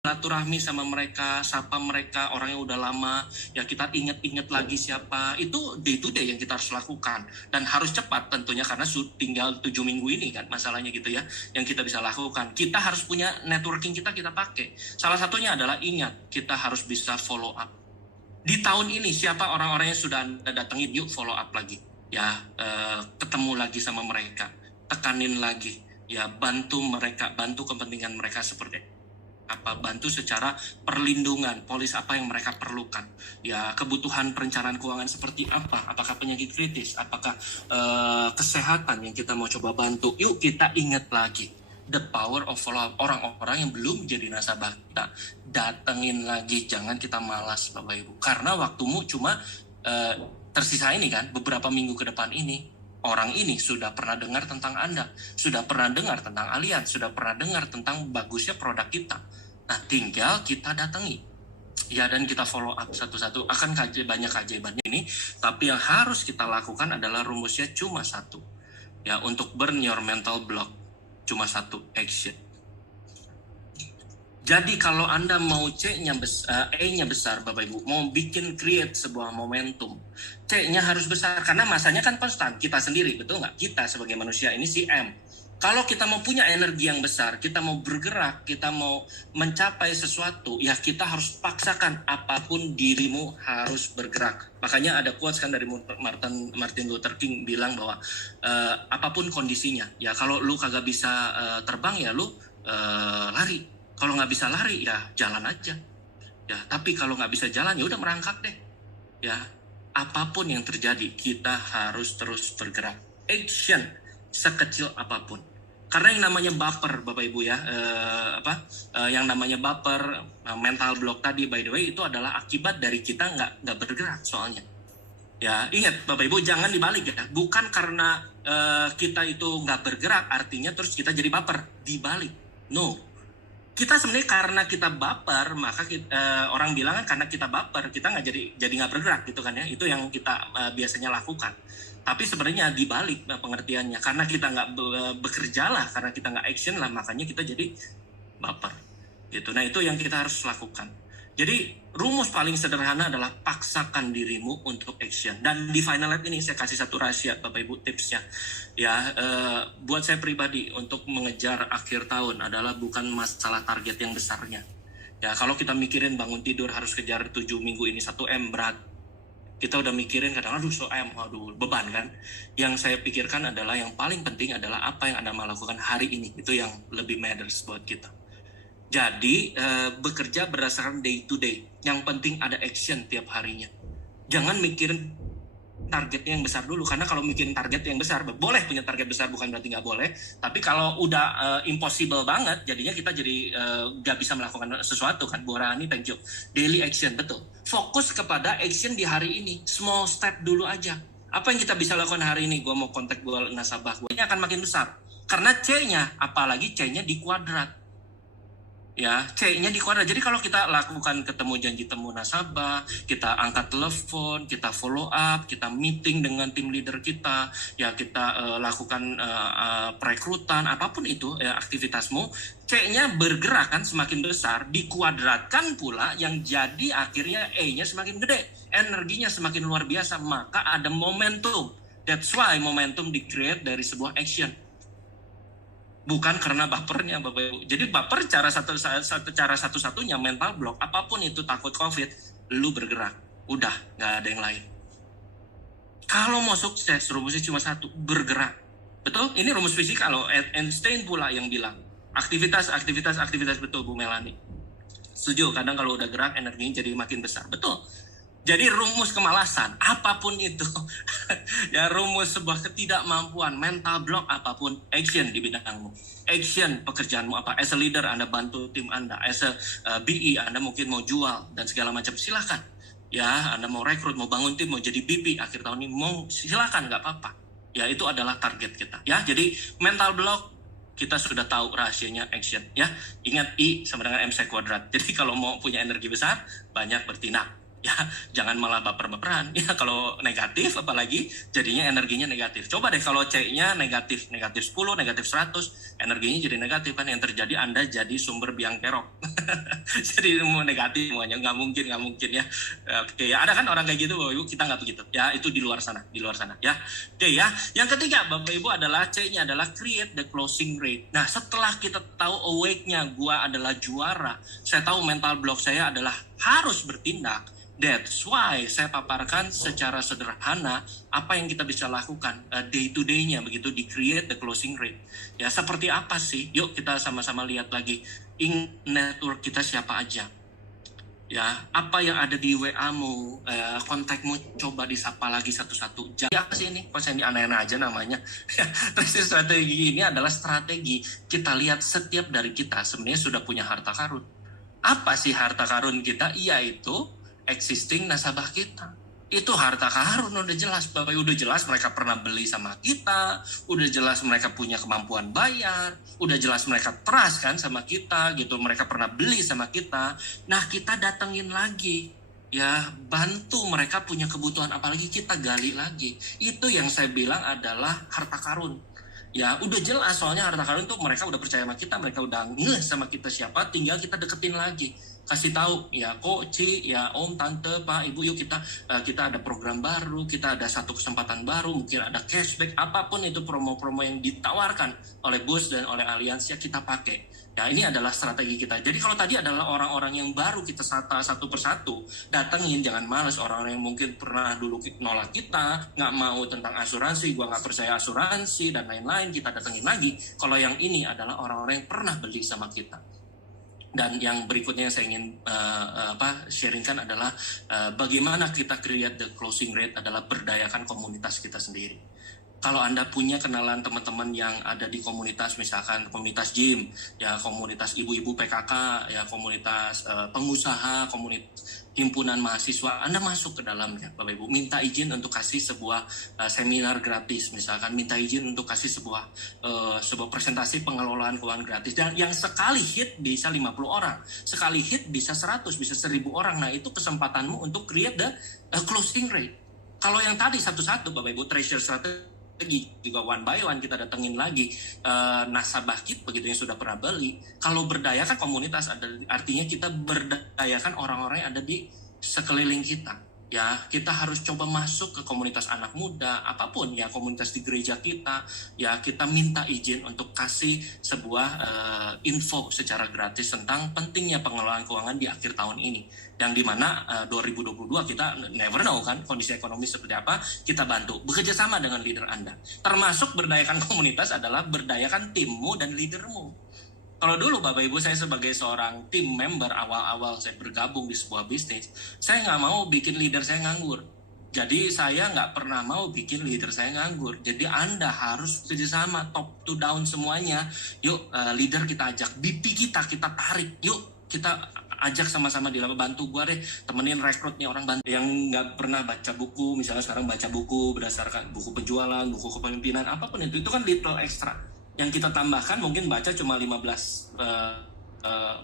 silaturahmi sama mereka, sapa mereka, orang yang udah lama, ya kita inget-inget lagi siapa, itu day to day yang kita harus lakukan. Dan harus cepat tentunya, karena tinggal 7 minggu ini kan masalahnya gitu ya, yang kita bisa lakukan. Kita harus punya networking kita pakai. Salah satunya adalah ingat, kita harus bisa follow up. Di tahun ini, siapa orang-orang yang sudah Anda datengin, yuk follow up lagi. Ya, ketemu lagi sama mereka, tekanin lagi, ya bantu mereka, bantu kepentingan mereka seperti apa, bantu secara perlindungan, polis apa yang mereka perlukan, ya kebutuhan perencanaan keuangan seperti apa, apakah penyakit kritis, apakah kesehatan yang kita mau coba bantu. Yuk kita ingat lagi the power of follow up. Orang-orang yang belum jadi nasabah kita, datengin lagi, jangan kita malas Bapak Ibu, karena waktumu cuma tersisa ini kan, beberapa minggu ke depan ini. Orang ini sudah pernah dengar tentang Anda, sudah pernah dengar tentang Allianz, sudah pernah dengar tentang bagusnya produk kita. Nah, tinggal kita datangi. Ya, dan kita follow up satu-satu. Akan banyak keajaibannya ini, tapi yang harus kita lakukan adalah rumusnya cuma satu. Ya, untuk burn your mental block, cuma satu, action. Jadi kalau Anda mau E-nya besar, Bapak Ibu, mau create sebuah momentum, C-nya harus besar, karena masanya kan konstan, kita sendiri, betul nggak? Kita sebagai manusia ini si M. Kalau kita mau punya energi yang besar, kita mau bergerak, kita mau mencapai sesuatu, ya kita harus paksakan apapun dirimu harus bergerak. Makanya ada quotes kan dari Martin Luther King bilang bahwa apapun kondisinya, ya kalau lu kagak bisa terbang ya lu lari. Kalau nggak bisa lari ya jalan aja. Ya, tapi kalau nggak bisa jalan ya udah merangkak deh. Ya, apapun yang terjadi kita harus terus bergerak. Action sekecil apapun. Karena yang namanya baper, Bapak Ibu ya, yang namanya baper, mental block tadi, by the way, itu adalah akibat dari kita nggak bergerak soalnya. Ya, ingat Bapak Ibu, jangan dibalik ya. Bukan karena kita itu nggak bergerak, artinya terus kita jadi baper. Dibalik, no. Kita sebenarnya karena kita baper, maka orang bilang kan karena kita baper kita nggak jadi nggak bergerak gitu kan ya. Itu yang kita biasanya lakukan. Tapi sebenarnya dibalik pengertiannya, karena kita nggak bekerja lah, karena kita nggak action lah, makanya kita jadi baper gitu. Nah, itu yang kita harus lakukan. Jadi rumus paling sederhana adalah paksakan dirimu untuk action. Dan di Final Lab ini saya kasih satu rahasia Bapak Ibu, tipsnya. Ya, buat saya pribadi untuk mengejar akhir tahun adalah bukan masalah target yang besarnya. Ya, kalau kita mikirin bangun tidur harus kejar 7 minggu ini 1M berat. Kita udah mikirin kadang aduh beban kan. Yang saya pikirkan adalah yang paling penting adalah apa yang Anda mau lakukan hari ini. Itu yang lebih matters buat kita. Jadi bekerja berdasarkan day to day. Yang penting ada action tiap harinya. Jangan mikirin targetnya yang besar dulu, karena kalau mikirin target yang besar, boleh punya target besar, bukan berarti nggak boleh. Tapi kalau udah impossible banget, jadinya kita jadi nggak bisa melakukan sesuatu kan. Bu Rani, thank you. Daily action, betul. Fokus kepada action di hari ini. Small step dulu aja. Apa yang kita bisa lakukan hari ini? Gue mau kontak nasabah gue. Ini akan makin besar. Karena C-nya, apalagi C-nya di kuadrat. Ya, C-nya di kuadrat. Jadi kalau kita lakukan ketemu janji temu nasabah, kita angkat telepon, kita follow up, kita meeting dengan tim leader kita, ya kita lakukan perekrutan, apapun itu aktivitasmu, C-nya bergerak kan semakin besar, dikuadratkan pula yang jadi akhirnya E-nya semakin gede, energinya semakin luar biasa, maka ada momentum. That's why momentum di-create dari sebuah action. Bukan karena bapernya Bapak Ibu. Jadi baper cara satu-satunya mental block, apapun itu, takut COVID, lu bergerak. Udah, nggak ada yang lain. Kalau mau sukses, rumusnya cuma satu, bergerak. Betul? Ini rumus fisika loh. Einstein pula yang bilang. Aktivitas, betul Bu Melani. Setuju, kadang kalau udah gerak, energinya jadi makin besar. Betul. Jadi rumus kemalasan, apapun itu, ya rumus sebuah ketidakmampuan, mental block apapun, action di bidangmu. Action pekerjaanmu apa, as a leader Anda bantu tim Anda, as a BE Anda mungkin mau jual dan segala macam, silakan. Ya, Anda mau rekrut, mau bangun tim, mau jadi BP akhir tahun ini, mau silakan, nggak apa-apa. Ya, itu adalah target kita. Ya, jadi mental block, kita sudah tahu rahasianya action. Ya, ingat I sama dengan MC kuadrat. Jadi kalau mau punya energi besar, banyak bertindak. Ya, jangan malah baper-baperan. Ya, kalau negatif apalagi jadinya energinya negatif. Coba deh kalau C-nya negatif, negatif 10, negatif 100, energinya jadi negatif kan, yang terjadi Anda jadi sumber biang kerok. Jadi mau negatif semuanya, nggak mungkin ya. Oke, ya ada kan orang kayak gitu, Bapak Ibu, kita nggak begitu. Ya, itu di luar sana, ya. Oke ya, yang ketiga Bapak Ibu adalah C-nya adalah create the closing rate. Nah, setelah kita tahu awake-nya gua adalah juara, saya tahu mental block saya adalah harus bertindak. That's why saya paparkan secara sederhana apa yang kita bisa lakukan day to day-nya begitu di create the closing rate. Ya, seperti apa sih? Yuk kita sama-sama lihat lagi. Network kita siapa aja. Ya, apa yang ada di WA-mu, kontakmu, coba disapa lagi satu-satu. Jadi apa sih ini? Kok saya aneh-aneh aja namanya. Terus strategi ini adalah strategi kita lihat setiap dari kita sebenarnya sudah punya harta karun. Apa sih harta karun kita? Yaitu existing nasabah kita. Itu harta karun, udah jelas Bapak, udah jelas mereka pernah beli sama kita, udah jelas mereka punya kemampuan bayar, udah jelas mereka trust kan sama kita gitu, mereka pernah beli sama kita. Nah, kita datengin lagi, ya, bantu mereka punya kebutuhan, apalagi kita gali lagi. Itu yang saya bilang adalah harta karun. Ya, udah jelas soalnya harta karun tuh mereka udah percaya sama kita, mereka udah ngeh sama kita siapa, tinggal kita deketin lagi. Kasih tahu ya, kok Ci, ya Om, Tante, Pak, Ibu, yuk kita ada program baru, kita ada satu kesempatan baru, mungkin ada cashback, apapun itu promo-promo yang ditawarkan oleh bos dan oleh aliansi, ya kita pakai. Ya, ini adalah strategi kita. Jadi kalau tadi adalah orang-orang yang baru kita satu persatu, datengin, jangan males. Orang-orang yang mungkin pernah dulu nolak kita, nggak mau tentang asuransi, gua nggak percaya asuransi dan lain-lain, kita datengin lagi. Kalau yang ini adalah orang-orang yang pernah beli sama kita. Dan yang berikutnya yang saya ingin sharingkan adalah bagaimana kita create the closing rate adalah berdayakan komunitas kita sendiri. Kalau Anda punya kenalan teman-teman yang ada di komunitas, misalkan komunitas gym, ya komunitas ibu-ibu PKK, ya komunitas pengusaha, komunitas himpunan mahasiswa, Anda masuk ke dalamnya, Bapak Ibu, minta izin untuk kasih sebuah seminar gratis, misalkan minta izin untuk kasih sebuah presentasi pengelolaan keuangan gratis, dan yang sekali hit bisa 50 orang, sekali hit bisa 100, bisa 1000 orang. Nah, itu kesempatanmu untuk create the closing rate. Kalau yang tadi satu-satu, Bapak Ibu, treasure strategy juga one by one kita datengin lagi nasabah kita begitu yang sudah pernah beli. Kalau berdayakan komunitas, artinya kita berdayakan orang-orang yang ada di sekeliling kita. Ya, kita harus coba masuk ke komunitas anak muda, apapun ya, komunitas di gereja kita, ya kita minta izin untuk kasih sebuah info secara gratis tentang pentingnya pengelolaan keuangan di akhir tahun ini. Yang dimana 2022 kita never know kan kondisi ekonomi seperti apa, kita bantu bekerja sama dengan leader Anda. Termasuk berdayakan komunitas adalah berdayakan timmu dan leadermu. Kalau dulu Bapak Ibu, saya sebagai seorang tim member, awal-awal saya bergabung di sebuah bisnis, saya nggak mau bikin leader saya nganggur. Jadi saya nggak pernah mau bikin leader saya nganggur. Jadi Anda harus kerjasama, top to down semuanya. Yuk leader kita ajak, BP kita tarik, yuk kita ajak sama-sama di dalam, bantu gue deh, temenin rekrut nih orang bantu yang nggak pernah baca buku, misalnya sekarang baca buku berdasarkan buku penjualan, buku kepemimpinan, apapun itu kan little extra. Yang kita tambahkan mungkin baca cuma 15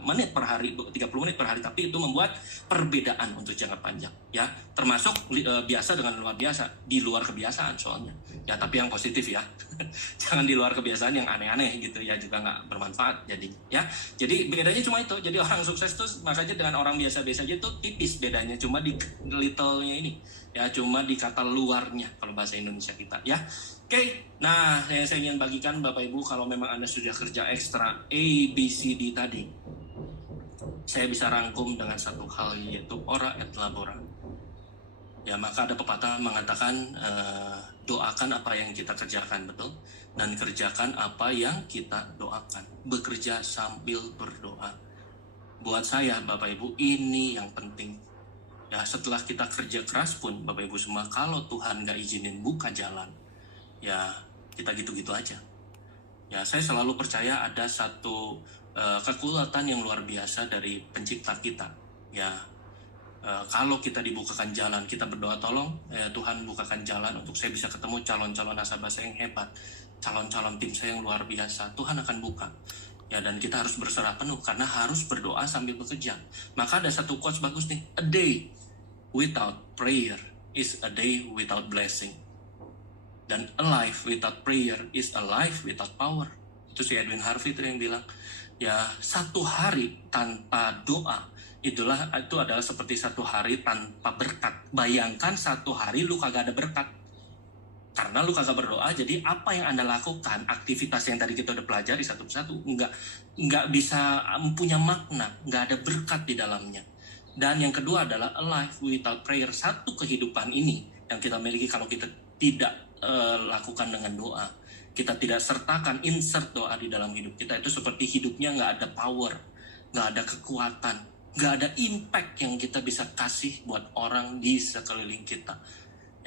menit per hari, 30 menit per hari, tapi itu membuat perbedaan untuk jangka panjang, ya, termasuk biasa dengan luar biasa, di luar kebiasaan soalnya, ya, tapi yang positif ya, jangan di luar kebiasaan yang aneh-aneh gitu ya, juga nggak bermanfaat. Jadi bedanya cuma itu. Jadi orang sukses tuh makanya dengan orang biasa-biasa aja tuh tipis bedanya, cuma di little-nya ini, ya, cuma di kata luarnya kalau bahasa Indonesia kita, ya. Oke, nah saya ingin bagikan Bapak Ibu, kalau memang Anda sudah kerja ekstra A, B, C, D tadi, saya bisa rangkum dengan satu hal, yaitu ora et labora. Ya, maka ada pepatah mengatakan doakan apa yang kita kerjakan, betul, dan kerjakan apa yang kita doakan. Bekerja sambil berdoa. Buat saya Bapak Ibu, ini yang penting. Ya, setelah kita kerja keras pun Bapak Ibu semua, kalau Tuhan nggak izinin buka jalan, ya kita gitu-gitu aja. Ya, saya selalu percaya ada satu kekuatan yang luar biasa dari pencipta kita. Ya, kalau kita dibukakan jalan, kita berdoa, tolong Tuhan bukakan jalan untuk saya bisa ketemu calon-calon nasabah saya yang hebat, calon-calon tim saya yang luar biasa, Tuhan akan buka. Ya, dan kita harus berserah penuh karena harus berdoa sambil bekerja. Maka ada satu quotes bagus nih, a day without prayer is a day without blessing. Dan a life without prayer is a life without power. Itu si Edwin Harvey itu yang bilang, ya satu hari tanpa doa itu adalah seperti satu hari tanpa berkat. Bayangkan satu hari lu kagak ada berkat. Karena lu kagak berdoa, jadi apa yang Anda lakukan, aktivitas yang tadi kita udah pelajari satu persatu, nggak bisa punya makna, nggak ada berkat di dalamnya. Dan yang kedua adalah a life without prayer. Satu kehidupan ini yang kita miliki kalau kita tidak lakukan dengan doa, kita tidak sertakan, insert doa di dalam hidup kita, itu seperti hidupnya nggak ada power, nggak ada kekuatan, nggak ada impact yang kita bisa kasih buat orang di sekeliling kita.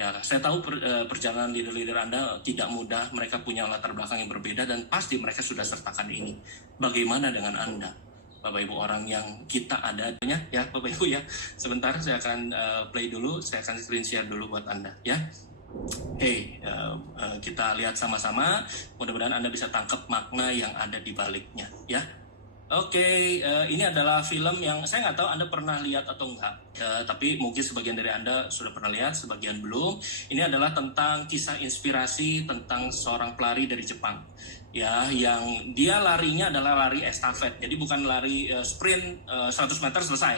Ya, saya tahu perjalanan leader-leader Anda tidak mudah, mereka punya latar belakang yang berbeda dan pasti mereka sudah sertakan ini. Bagaimana dengan Anda, Bapak Ibu, orang yang kita adanya, ya Bapak Ibu ya. Sebentar saya akan play dulu, saya akan screen share dulu buat Anda ya. Kita lihat sama-sama, mudah-mudahan Anda bisa tangkap makna yang ada di baliknya ya. Ini adalah film yang saya nggak tahu Anda pernah lihat atau enggak, tapi mungkin sebagian dari Anda sudah pernah lihat, sebagian belum. Ini adalah tentang kisah inspirasi tentang seorang pelari dari Jepang, ya, yang dia larinya adalah lari estafet, jadi bukan lari sprint 100 meter selesai.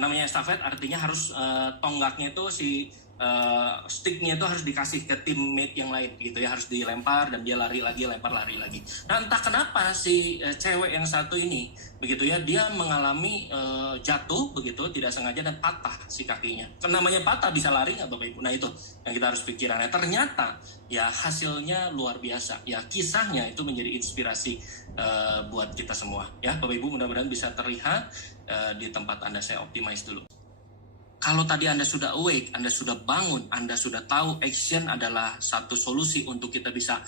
Namanya estafet artinya harus tonggaknya itu sticknya itu harus dikasih ke teammate yang lain gitu ya, harus dilempar dan dia lari lagi, lempar lari lagi. Nah entah kenapa si cewek yang satu ini begitu ya, dia mengalami jatuh begitu tidak sengaja dan patah si kakinya. Namanya patah bisa lari nggak Bapak Ibu? Nah itu yang kita harus pikirannya. Ternyata ya hasilnya luar biasa ya, kisahnya itu menjadi inspirasi buat kita semua ya Bapak Ibu. Mudah-mudahan bisa terlihat di tempat Anda. Saya optimize dulu. Kalau tadi Anda sudah awake, Anda sudah bangun, Anda sudah tahu action adalah satu solusi untuk kita bisa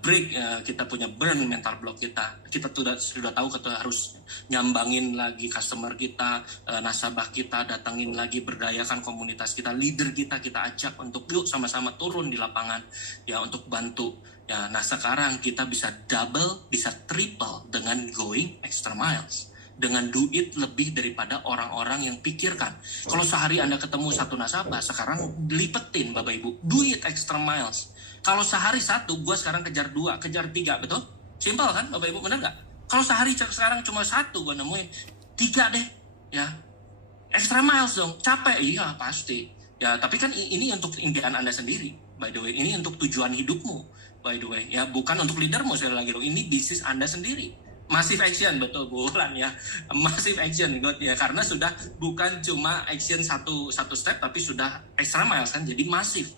break, kita punya burn mental block kita. Kita sudah tahu kita harus nyambangin lagi customer kita, nasabah kita, datangin lagi, berdayakan komunitas kita, leader kita ajak untuk yuk sama-sama turun di lapangan ya untuk bantu. Ya, nah sekarang kita bisa double, bisa triple dengan going extra miles. Dengan duit lebih daripada orang-orang yang pikirkan. Kalau sehari Anda ketemu satu nasabah, sekarang lipetin Bapak Ibu, duit extra miles. Kalau sehari satu, gue sekarang kejar 2, kejar 3, betul? Simpel kan Bapak Ibu, benar nggak? Kalau sehari sekarang cuma 1, gue nemuin 3 deh, ya. Extra miles dong, capek, iya pasti. Ya, tapi kan ini untuk impian Anda sendiri, by the way. Ini untuk tujuan hidupmu, by the way. Ya, bukan untuk leadermu, sekali lagi. Ini bisnis Anda sendiri. Massive action, betul Bu Ulan ya, massive action God ya, karena sudah bukan cuma action satu step tapi sudah extra miles kan, jadi masif,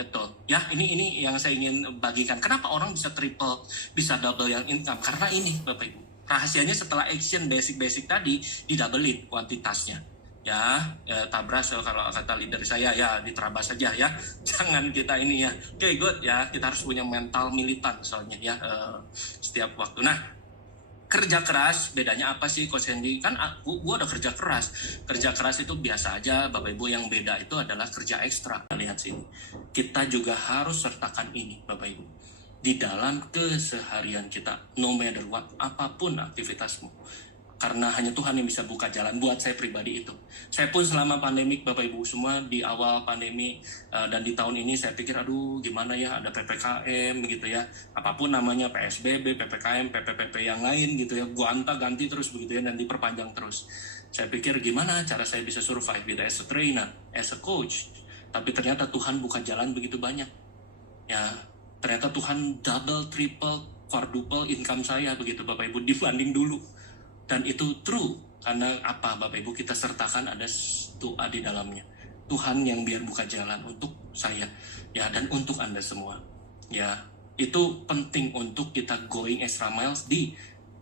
betul ya. Ini yang saya ingin bagikan. Kenapa orang bisa triple, bisa double yang income? Karena ini Bapak Ibu, rahasianya setelah action basic tadi didoublein kuantitasnya ya, tabras kalau kata leader saya ya, diterabas saja ya, jangan kita ini ya. Good ya, kita harus punya mental militan soalnya ya, setiap waktu. Nah, kerja keras, bedanya apa sih Coach Hendy? Kan gue udah kerja keras. Kerja keras itu biasa aja Bapak Ibu, yang beda itu adalah kerja ekstra. Lihat sini, kita juga harus sertakan ini Bapak Ibu di dalam keseharian kita, no matter what, apapun aktivitasmu. Karena hanya Tuhan yang bisa buka jalan buat saya pribadi itu. Saya pun selama pandemik Bapak Ibu semua, di awal pandemi dan di tahun ini saya pikir aduh gimana ya, ada PPKM gitu ya. Apapun namanya, PSBB, PPKM, PPPP yang lain gitu ya. Ganti terus begitu ya, dan diperpanjang terus. Saya pikir gimana cara saya bisa survive gitu as a trainer, as a coach. Tapi ternyata Tuhan buka jalan begitu banyak. Ya, ternyata Tuhan double, triple, quadruple income saya begitu Bapak Ibu dibanding dulu. Dan itu true, karena apa Bapak Ibu, kita sertakan ada doa di dalamnya. Tuhan yang biar buka jalan untuk saya, ya, dan untuk Anda semua. Ya, itu penting untuk kita going extra miles di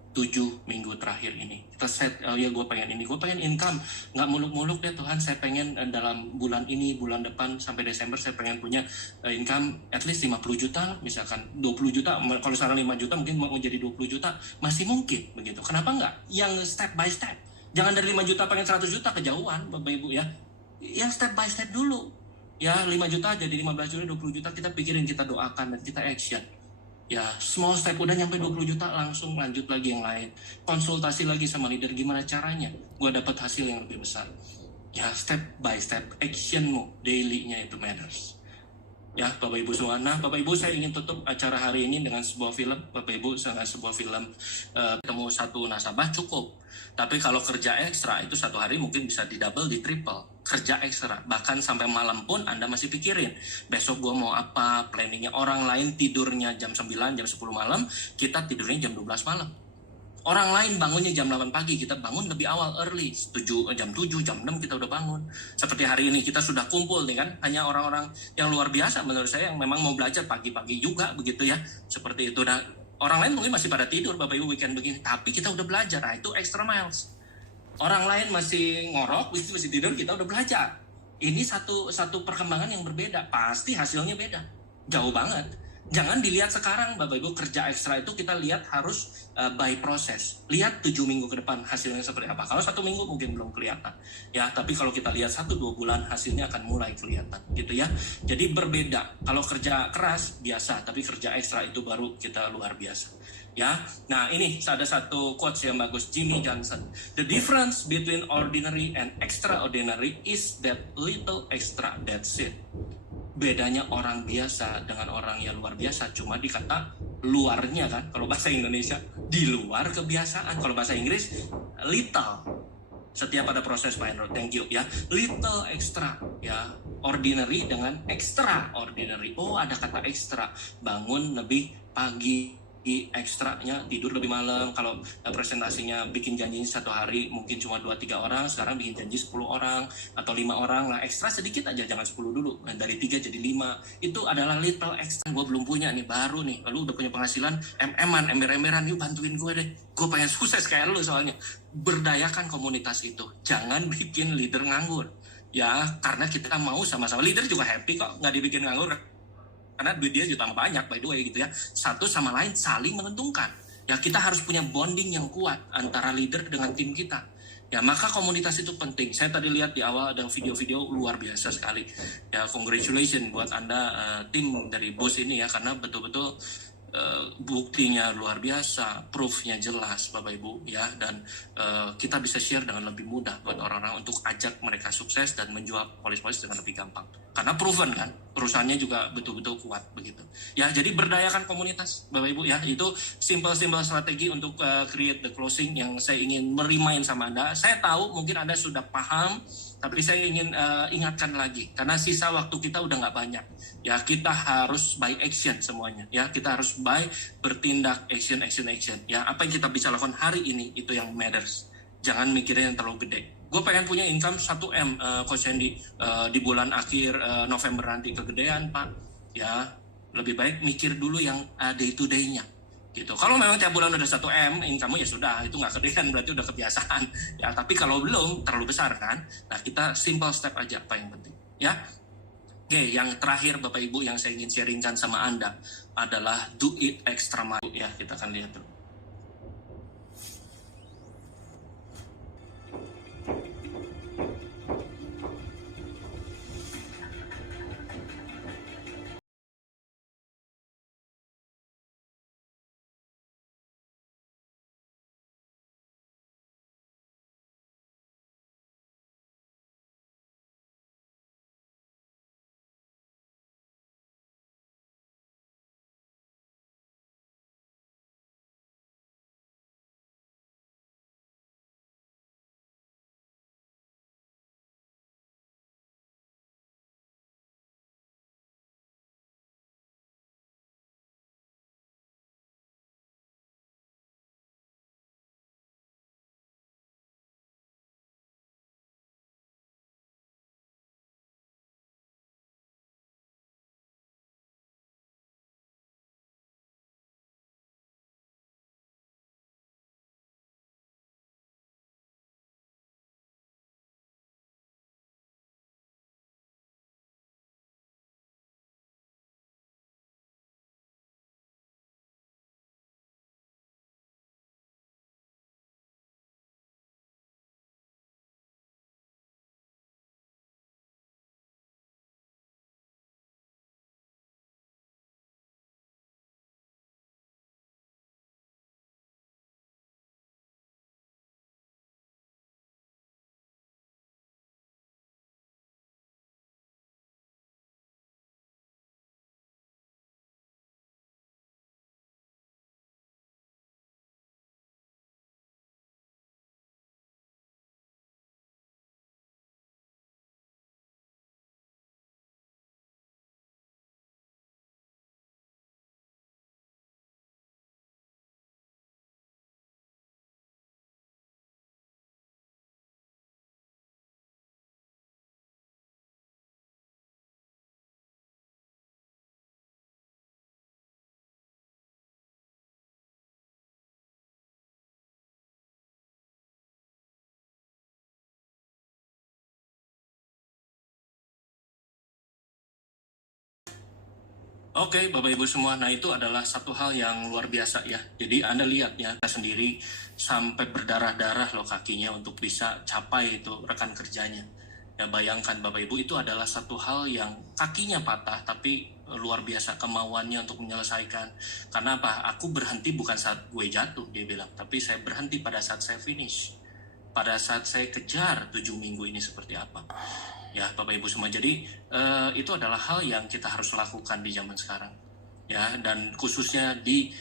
7 minggu terakhir ini. Kita set, ya gue pengen ini, gue pengen income. Nggak muluk-muluk deh Tuhan, saya pengen dalam bulan ini, bulan depan, sampai Desember saya pengen punya income at least 50 juta, misalkan 20 juta. Kalau sekarang 5 juta mungkin mau jadi 20 juta, masih mungkin begitu. Kenapa nggak? Yang step by step. Jangan dari 5 juta pengen 100 juta, kejauhan Bapak Ibu ya. Yang step by step dulu. Ya 5 juta jadi 15 juta, 20 juta, kita pikirin, kita doakan, dan kita action. Ya, small step udah nyampe 20 juta, langsung lanjut lagi yang lain. Konsultasi lagi sama leader, gimana caranya gue dapat hasil yang lebih besar. Ya, step by step actionmu daily-nya itu matters. Ya, Bapak Ibu semua. Nah, Bapak Ibu, saya ingin tutup acara hari ini dengan sebuah film. Bapak Ibu, dengan sebuah film, ketemu satu nasabah cukup. Tapi kalau kerja ekstra itu satu hari mungkin bisa di double, di triple. Kerja ekstra, bahkan sampai malam pun Anda masih pikirin besok gua mau apa, planningnya. Orang lain tidurnya jam 9, jam 10 malam, kita tidurnya jam 12 malam. Orang lain bangunnya jam 8 pagi, kita bangun lebih awal, early, jam 7, jam 6 kita udah bangun. Seperti hari ini kita sudah kumpul nih kan, hanya orang-orang yang luar biasa menurut saya yang memang mau belajar pagi-pagi juga begitu ya. Seperti itu. Nah, orang lain mungkin masih pada tidur Bapak Ibu weekend begini, tapi kita udah belajar. Nah, itu extra miles. Orang lain masih ngorok, masih tidur, kita udah belajar. Ini satu perkembangan yang berbeda, pasti hasilnya beda, jauh banget. Jangan dilihat sekarang Bapak Ibu kerja ekstra itu kita lihat harus by proses. Lihat 7 minggu ke depan hasilnya seperti apa. Kalau 1 minggu mungkin belum kelihatan. Ya, tapi kalau kita lihat 1-2 bulan hasilnya akan mulai kelihatan gitu ya. Jadi berbeda. Kalau kerja keras biasa, tapi kerja ekstra itu baru kita luar biasa. Ya, nah ini ada satu quotes yang bagus, Jimmy Johnson. The difference between ordinary and extraordinary is that little extra. That's it. Bedanya orang biasa dengan orang yang luar biasa cuma di kata luarnya kan. Kalau bahasa Indonesia di luar kebiasaan. Kalau bahasa Inggris little. Setiap ada proses Pak Hendro, thank you ya. Little extra ya. Ordinary dengan extraordinary. Oh, ada kata extra. Bangun lebih pagi, ekstranya tidur lebih malam. Kalau presentasinya bikin janji satu hari mungkin cuma 2-3 orang, sekarang bikin janji 10 orang atau 5 orang lah. Ekstra sedikit aja, jangan 10 dulu. Dan dari 3 jadi 5. Itu adalah little extra. Gue belum punya nih, baru nih. Lalu udah punya penghasilan ember-emberan, yuk bantuin gue deh. Gue pengen sukses kayak lu soalnya. Berdayakan komunitas itu. Jangan bikin leader nganggur. Ya, karena kita mau sama-sama. Leader juga happy kok, nggak dibikin nganggur. Karena duit dia juga banyak by the way gitu ya. Satu sama lain saling menguntungkan. Ya, kita harus punya bonding yang kuat antara leader dengan tim kita. Ya, maka komunitas itu penting. Saya tadi lihat di awal ada video-video luar biasa sekali. Ya, congratulations buat Anda tim dari bos ini ya, karena betul-betul buktinya luar biasa, proofnya jelas Bapak Ibu ya, dan kita bisa share dengan lebih mudah buat orang-orang untuk ajak mereka sukses dan menjual polis-polis dengan lebih gampang. Karena proven kan, perusahaannya juga betul-betul kuat begitu. Ya, jadi berdayakan komunitas Bapak Ibu ya, itu simple strategi untuk create the closing yang saya ingin merimain sama Anda. Saya tahu mungkin Anda sudah paham, tapi saya ingin ingatkan lagi karena sisa waktu kita udah nggak banyak. Ya, kita harus by action semuanya. Ya, kita harus by bertindak, action. Ya, apa yang kita bisa lakukan hari ini itu yang matters. Jangan mikirin yang terlalu gede. Gue pengen punya income 1M, Coach Sandy, di bulan akhir November nanti kegedean, Pak. Ya, lebih baik mikir dulu yang day to day-nya. Gitu. Kalau memang tiap bulan udah 1M income ya sudah, itu nggak gedean, berarti udah kebiasaan. Ya, tapi kalau belum terlalu besar kan, nah kita simple step aja apa yang penting. Ya, oke, yang terakhir Bapak Ibu yang saya ingin sharingkan sama Anda adalah do it extra mile. Ya, kita akan lihat dulu. Oke, Bapak Ibu semua, nah itu adalah satu hal yang luar biasa ya. Jadi Anda lihat ya, kita sendiri sampai berdarah-darah loh kakinya untuk bisa capai itu rekan kerjanya. Ya bayangkan Bapak Ibu, itu adalah satu hal yang kakinya patah tapi luar biasa kemauannya untuk menyelesaikan. Karena apa? Aku berhenti bukan saat gue jatuh, dia bilang, tapi saya berhenti pada saat saya finish. Pada saat saya kejar 7 minggu ini seperti apa. Ya Bapak Ibu semua, jadi itu adalah hal yang kita harus lakukan di zaman sekarang ya, dan khususnya di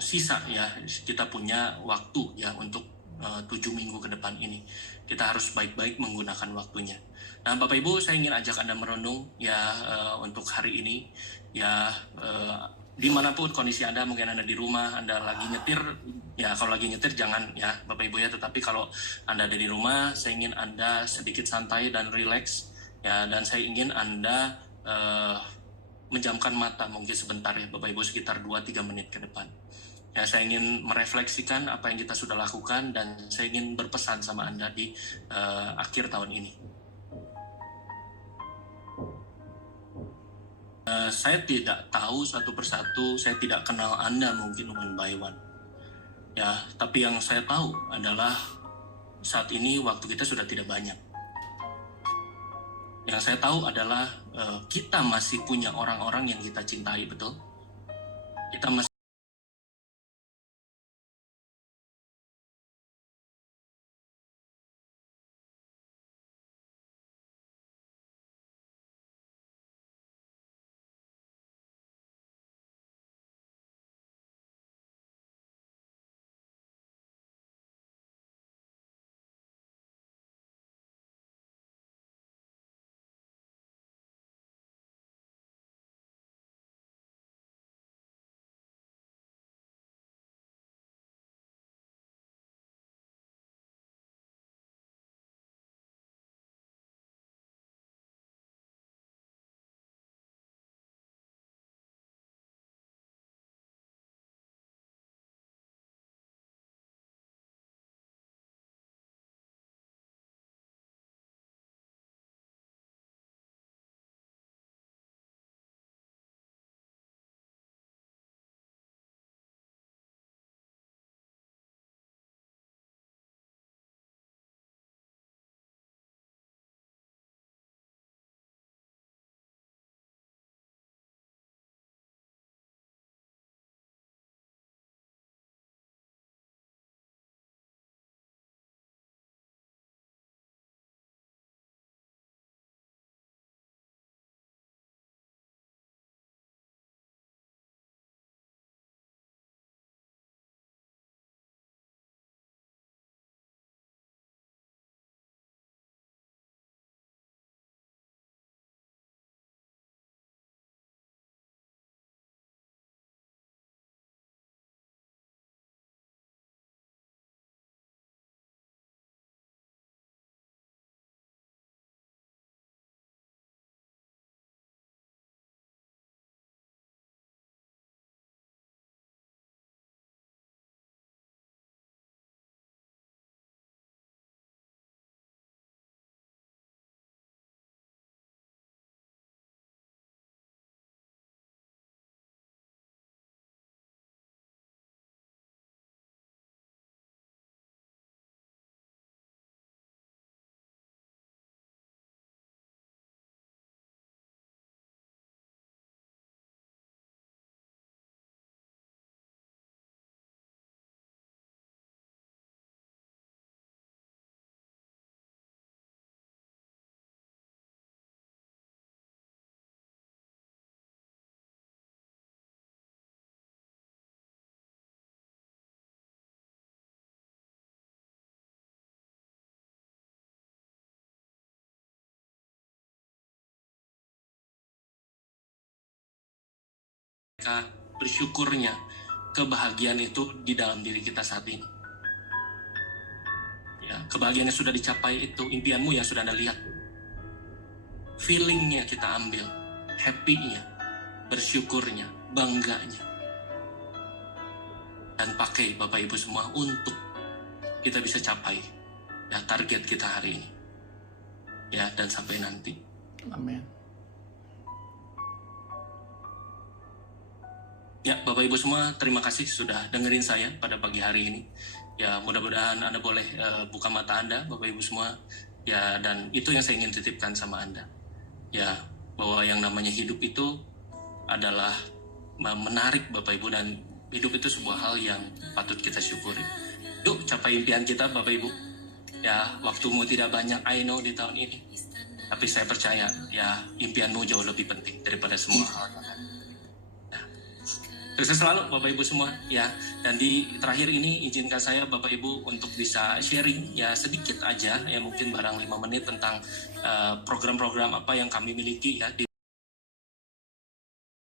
sisa ya, kita punya waktu ya untuk 7 minggu ke depan ini, kita harus baik-baik menggunakan waktunya. Nah Bapak Ibu, saya ingin ajak Anda merenung ya untuk hari ini ya, dimanapun kondisi Anda, mungkin Anda di rumah, Anda lagi nyetir, ya kalau lagi nyetir jangan ya Bapak Ibu ya, tetapi kalau Anda ada di rumah, saya ingin Anda sedikit santai dan rileks ya, dan saya ingin Anda menjamkan mata mungkin sebentar ya Bapak Ibu, sekitar 2-3 menit ke depan. Ya, saya ingin merefleksikan apa yang kita sudah lakukan, dan saya ingin berpesan sama Anda di akhir tahun ini. Saya tidak tahu satu persatu, saya tidak kenal Anda mungkin one by one. Ya, tapi yang saya tahu adalah saat ini waktu kita sudah tidak banyak. Yang saya tahu adalah kita masih punya orang-orang yang kita cintai, betul? Kita masih bersyukurnya kebahagiaan itu di dalam diri kita saat ini. Ya, kebahagiaan yang sudah dicapai itu, impianmu yang sudah Anda lihat, feelingnya kita ambil, happy-nya, bersyukurnya, bangganya, dan pakai Bapak Ibu semua untuk kita bisa capai ya target kita hari ini ya, dan sampai nanti. Amin. Ya, Bapak Ibu semua, terima kasih sudah dengerin saya pada pagi hari ini. Ya, mudah-mudahan Anda boleh buka mata Anda, Bapak Ibu semua. Ya, dan itu yang saya ingin titipkan sama Anda. Ya, bahwa yang namanya hidup itu adalah menarik, Bapak Ibu, dan hidup itu sebuah hal yang patut kita syukuri. Yuk, capai impian kita, Bapak Ibu. Ya, waktumu tidak banyak, I know, di tahun ini. Tapi saya percaya, ya, impianmu jauh lebih penting daripada semua hal yang lain. Sukses selalu Bapak Ibu semua ya. Dan di terakhir ini izinkan saya Bapak Ibu untuk bisa sharing ya sedikit aja ya, mungkin barang 5 menit tentang program-program apa yang kami miliki ya di